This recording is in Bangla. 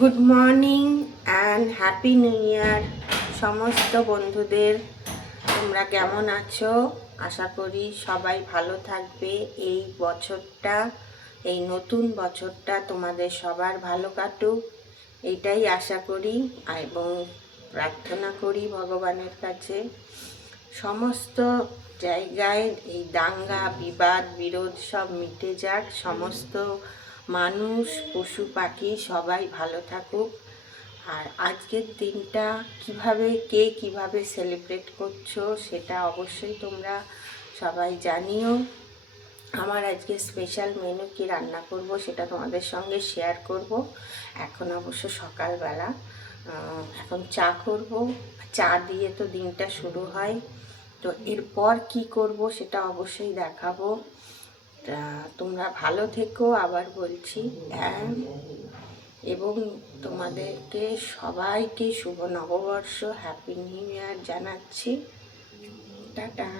Good morning and happy new year সমস্ত বন্ধুদের। তোমরা কেমন আছো? আশা করি সবাই ভালো থাকবে। এই বছরটা, এই নতুন বছরটা তোমাদের সবার ভালো কাটুক, এইটাই আশা করি এবং প্রার্থনা করি ভগবানের কাছে। সমস্ত জায়গায় এই দাঙ্গা বিবাদ বিরোধ সব মিটে যাক, সমস্ত মানুষ পশু পাখি সবাই ভালো থাকুক। আর আজকের দিনটা কিভাবে সেলিব্রেট করছো সেটা অবশ্যই তোমরা সবাই জানিও। আমার আজকে স্পেশাল মেনু কি রান্না করব সেটা তোমাদের সঙ্গে শেয়ার করব। এখন অবশ্য সকালবেলা, এখন চা করব। চা দিয়ে তো দিনটা শুরু হয়, তো এরপর কি করব সেটা অবশ্যই দেখাবো। তোমরা ভালো থেকো আবার বলছি, এবং তোমাদেরকে সবাইকে শুভ নববর্ষ, হ্যাপি নিউ ইয়ার জানাচ্ছি। টাটা।